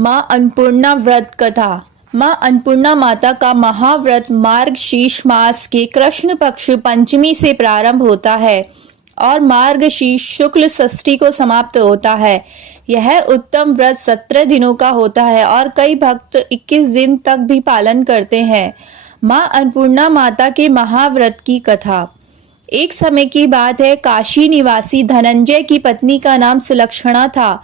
माँ अन्नपूर्णा व्रत कथा। माँ अन्नपूर्णा माता का महाव्रत मार्गशीर्ष मास के कृष्ण पक्ष पंचमी से प्रारंभ होता है और मार्गशीर्ष शुक्ल षष्ठी को समाप्त होता है। यह उत्तम व्रत 17 दिनों का होता है और कई भक्त 21 दिन तक भी पालन करते हैं। माँ अन्नपूर्णा माता के महाव्रत की कथा। एक समय की बात है, काशी निवासी धनंजय की पत्नी का नाम सुलक्षणा था।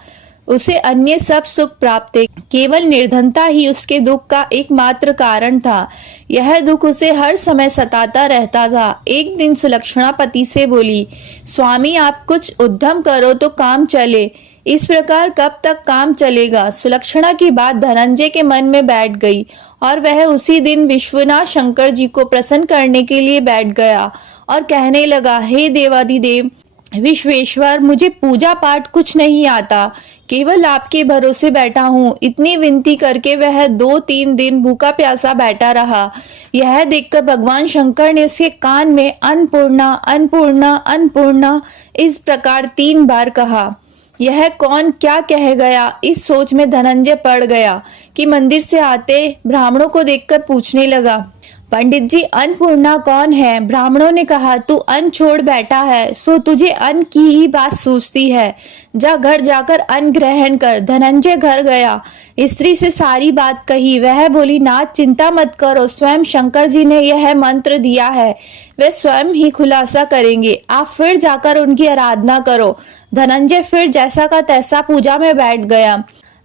उसे अन्य सब सुख प्राप्त थे, केवल निर्धनता ही उसके दुख का एकमात्र कारण था। यह दुख उसे हर समय सताता रहता था। एक दिन सुलक्षणा पति से बोली, स्वामी आप कुछ उद्यम करो तो काम चले। इस प्रकार कब तक काम चलेगा? सुलक्षणा की बात धनंजय के मन में बैठ गई और वह उसी दिन विश्वनाथ शंकर जी को प्रसन्न करने के लिए बैठ गया और कहने लगा, हे देवादिदेव विश्वेश्वर, मुझे पूजा पाठ कुछ नहीं आता, केवल आपके भरोसे बैठा हूँ। इतनी विनती करके वह 2-3 दिन भूखा प्यासा बैठा रहा। यह देखकर भगवान शंकर ने उसके कान में अन्नपूर्णा अन्नपूर्णा अन्नपूर्णा इस प्रकार 3 बार कहा। यह कौन क्या कह गया, इस सोच में धनंजय पड़ गया कि मंदिर से आते ब्राह्मणों को देखकर पूछने लगा, पंडित जी अन्नपूर्णा कौन है? ब्राह्मणों ने कहा, तू अन्न छोड़ बैठा है सो तुझे अन्न की ही बात सूझती है। जा घर जाकर अन्न ग्रहण कर। धनंजय घर गया, स्त्री से सारी बात कही। वह बोली, नाथ चिंता मत करो, स्वयं शंकर जी ने यह मंत्र दिया है, वे स्वयं ही खुलासा करेंगे। आप फिर जाकर उनकी आराधना करो। धनंजय फिर जैसा का तैसा पूजा में बैठ गया।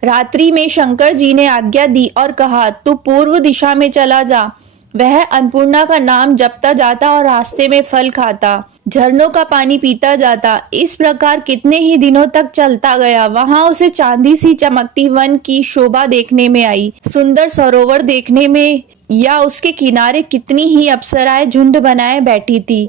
रात्रि में शंकर जी ने आज्ञा दी और कहा, तू पूर्व दिशा में चला जा। वह अन्नपूर्णा का नाम जपता जाता और रास्ते में फल खाता, झरनों का पानी पीता जाता। इस प्रकार कितने ही दिनों तक चलता गया। वहां उसे चांदी सी चमकती वन की शोभा देखने में आई, सुंदर सरोवर देखने में, या उसके किनारे कितनी ही अप्सराएं झुंड बनाए बैठी थी।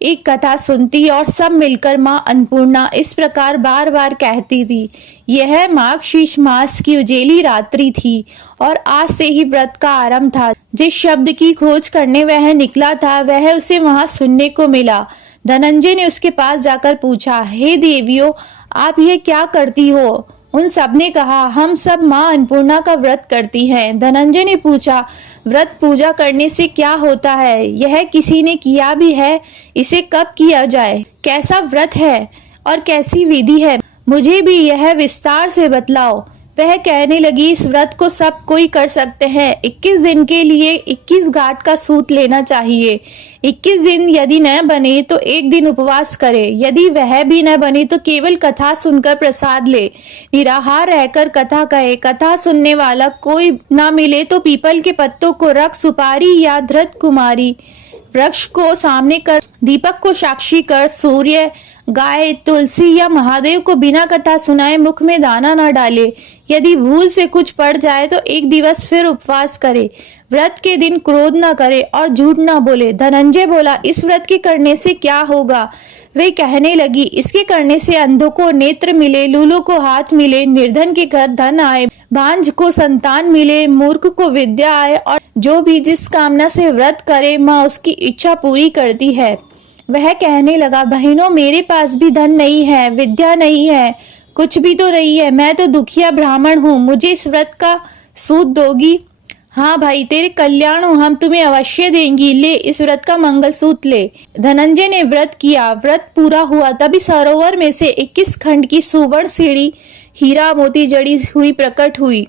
एक कथा सुनती और सब मिलकर माँ अन्नपूर्णा इस प्रकार बार बार कहती थी। यह मार्गशीर्ष मास की उजेली रात्रि थी और आज से ही व्रत का आरंभ था। जिस शब्द की खोज करने वह निकला था वह उसे वहां सुनने को मिला। धनंजय ने उसके पास जाकर पूछा, हे देवियों आप ये क्या करती हो? उन सब ने कहा, हम सब माँ अन्नपूर्णा का व्रत करती हैं। धनंजय ने पूछा, व्रत पूजा करने से क्या होता है? यह किसी ने किया भी है? इसे कब किया जाए? कैसा व्रत है और कैसी विधि है? मुझे भी यह विस्तार से बतलाओ। वह कहने लगी, इस व्रत को सब कोई कर सकते हैं। 21 दिन के लिए 21 गांठ का सूत लेना चाहिए। 21 दिन यदि न बने तो एक दिन उपवास करे। यदि वह भी न बने तो केवल कथा सुनकर प्रसाद ले। निराहार रहकर कथा कहे। कथा सुनने वाला कोई ना मिले तो पीपल के पत्तों को रख, सुपारी या धृत कुमारी वृक्ष को सामने कर, दीपक को साक्षी कर, सूर्य, गाय, तुलसी या महादेव को बिना कथा सुनाए मुख में दाना न डाले। यदि भूल से कुछ पड़ जाए तो एक दिवस फिर उपवास करे। व्रत के दिन क्रोध न करे और झूठ न बोले। धनंजय बोला, इस व्रत के करने से क्या होगा? वे कहने लगी, इसके करने से अंधों को नेत्र मिले, लूलों को हाथ मिले, निर्धन के घर धन आए, बांझ को संतान मिले, मूर्ख को विद्या आए, और जो भी जिस कामना से व्रत करे माँ उसकी इच्छा पूरी करती है। वह कहने लगा, बहनों मेरे पास भी धन नहीं है, विद्या नहीं है, कुछ भी तो नहीं है। मैं तो दुखिया ब्राह्मण हूँ, मुझे इस व्रत का सूत दोगी? हाँ भाई, तेरे कल्याण हो, हम तुम्हें अवश्य देंगी। ले इस व्रत का मंगलसूत्र ले। धनंजय ने व्रत किया। व्रत पूरा हुआ तभी सरोवर में से 21 खंड की सुवर्ण सीढ़ी हीरा मोती जड़ी हुई प्रकट हुई।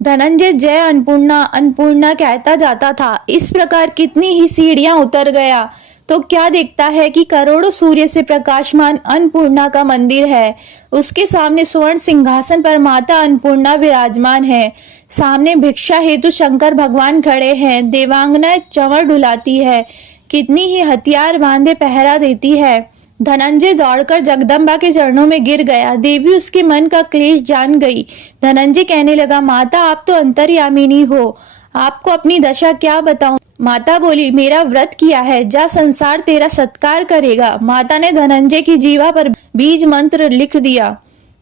धनंजय जय अन्नपूर्णा अन्नपूर्णा कहता जाता था। इस प्रकार कितनी ही सीढ़ियां उतर गया तो क्या देखता है कि करोड़ों सूर्य से प्रकाशमान अन्नपूर्णा का मंदिर है। उसके सामने स्वर्ण सिंहासन पर माता अन्नपूर्णा विराजमान है। सामने भिक्षा हेतु शंकर भगवान खड़े हैं। देवांगना चंवर डुलाती है, कितनी ही हथियार बांधे पहरा देती है। धनंजय दौड़कर जगदम्बा के चरणों में गिर गया। देवी उसके मन का क्लेश जान गई। धनंजय कहने लगा, माता आप तो अंतर्यामिनी हो, आपको अपनी दशा क्या बताऊं? माता बोली, मेरा व्रत किया है, जा संसार तेरा सत्कार करेगा। माता ने धनंजय की जीवा पर बीज मंत्र लिख दिया।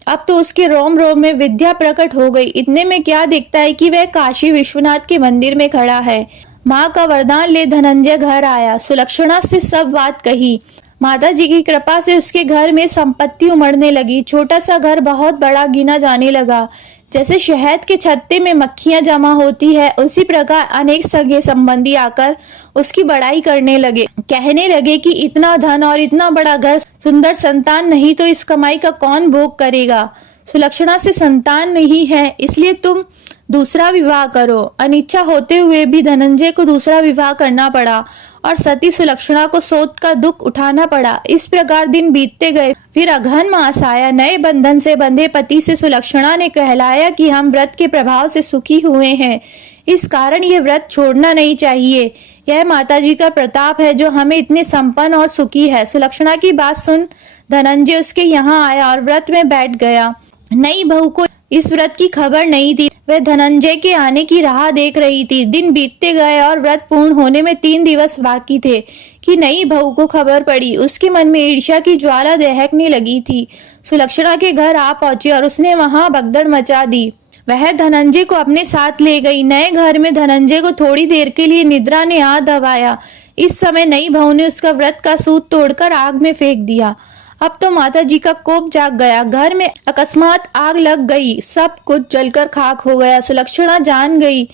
अब तो उसके रोम रोम में विद्या प्रकट हो गई। इतने में क्या देखता है कि वह काशी विश्वनाथ के मंदिर में खड़ा है। माँ का वरदान ले धनंजय घर आया। सुलक्षणा से सब बात कही। माता जी की कृपा से उसके घर में संपत्ति उमड़ने लगी। छोटा सा घर बहुत बड़ा गिना जाने लगा। जैसे शहद के छत्ते में मक्खियां जमा होती है, उसी प्रकार अनेक सगे संबंधी आकर उसकी बड़ाई करने लगे, कहने लगे कि इतना धन और इतना बड़ा घर, सुंदर संतान नहीं तो इस कमाई का कौन भोग करेगा। सुलक्षणा से संतान नहीं है, इसलिए तुम दूसरा विवाह करो। अनिच्छा होते हुए भी धनंजय को दूसरा विवाह करना पड़ा और सती सुलक्षणा को शोक का दुख उठाना पड़ा। इस प्रकार दिन बीतते गए। फिर अगहन मास आया। नए बंधन से बंधे पति से सुलक्षणा ने कहलाया कि हम व्रत के प्रभाव से सुखी हुए हैं, इस कारण ये व्रत छोड़ना नहीं चाहिए। यह माताजी का प्रताप है जो हमें इतने संपन्न और सुखी है। सुलक्षणा की बात सुन धनंजय उसके यहाँ आया और व्रत में बैठ गया। नई बहू को इस व्रत की खबर नहीं थी। वह धनंजय के आने की राह देख रही थी। दिन बीतते गए और व्रत पूर्ण होने में 3 दिवस बाकी थे कि नई बहू को खबर पड़ी। उसके मन में ईर्ष्या की ज्वाला दहकने लगी थी। सुलक्षणा के घर आ पहुंची और उसने वहां भगदड़ मचा दी। वह धनंजय को अपने साथ ले गई। नए घर में धनंजय को थोड़ी देर के लिए निद्रा ने हाथ दबाया। इस समय नई बहू ने उसका व्रत का सूत तोड़कर आग में फेंक दिया। अब तो माता जी का कोप जाग गया। घर में अकस्मात आग लग गई, सब कुछ जलकर खाक हो गया। सुलक्षणा जान गई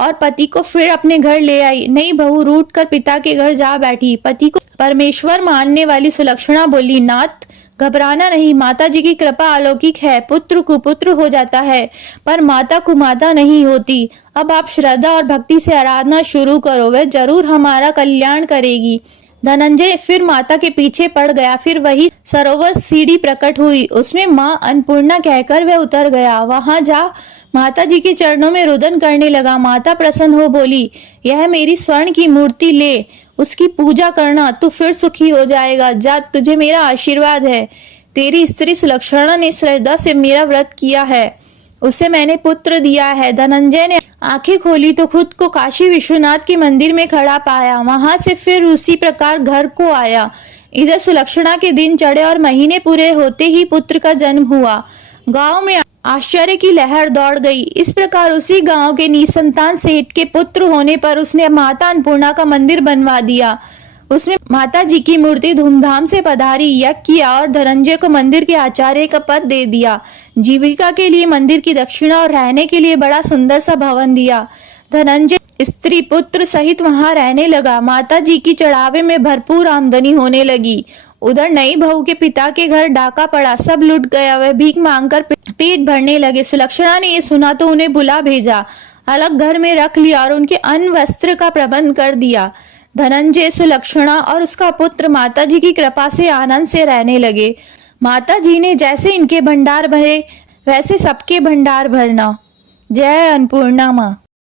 और पति को फिर अपने घर ले आई। नई बहू रूठ कर पिता के घर जा बैठी। पति को परमेश्वर मानने वाली सुलक्षणा बोली, नाथ घबराना नहीं, माता जी की कृपा अलौकिक है। पुत्र कुपुत्र हो जाता है पर माता कुमाता नहीं होती। अब आप श्रद्धा और भक्ति से आराधना शुरू करो, वह जरूर हमारा कल्याण करेगी। धनंजय फिर माता के पीछे पड़ गया। फिर वही सरोवर सीढ़ी प्रकट हुई, उसमें माँ अन्नपूर्णा कहकर वह उतर गया। वहां जा माता जी के चरणों में रुदन करने लगा। माता प्रसन्न हो बोली, यह मेरी स्वर्ण की मूर्ति ले, उसकी पूजा करना, तू फिर सुखी हो जाएगा। जा, तुझे मेरा आशीर्वाद है। तेरी स्त्री सुलक्षणा ने श्रद्धा से मेरा व्रत किया है, उसे मैंने पुत्र दिया है। धनंजय ने आंखें खोली तो खुद को काशी विश्वनाथ के मंदिर में खड़ा पाया। वहां से फिर उसी प्रकार घर को आया। इधर सुलक्षणा के दिन चढ़े और महीने पूरे होते ही पुत्र का जन्म हुआ। गांव में आश्चर्य की लहर दौड़ गई। इस प्रकार उसी गांव के निसंतान सेठ के पुत्र होने पर उसने माता अन्नपूर्णा का मंदिर बनवा दिया। उसमें माता जी की मूर्ति धूमधाम से पधारी, यज्ञ किया और धनंजय को मंदिर के आचार्य का पद दे दिया। जीविका के लिए मंदिर की दक्षिणा और रहने के लिए बड़ा सुंदर सा भवन दिया। धनंजय स्त्री पुत्र सहित वहां रहने लगा। माता जी की चढ़ावे में भरपूर आमदनी होने लगी। उधर नई बहू के पिता के घर डाका पड़ा, सब लुट गया। वह भीख मांगकर पेट भरने लगे। सुलक्षणा ने ये सुना तो उन्हें बुला भेजा, अलग घर में रख लिया और उनके अन्न वस्त्र का प्रबंध कर दिया। धनंजय, सुलक्षणा और उसका पुत्र माता जी की कृपा से आनंद से रहने लगे। माता जी ने जैसे इनके भंडार भरे वैसे सबके भंडार भरना। जय अन्नपूर्णा माँ।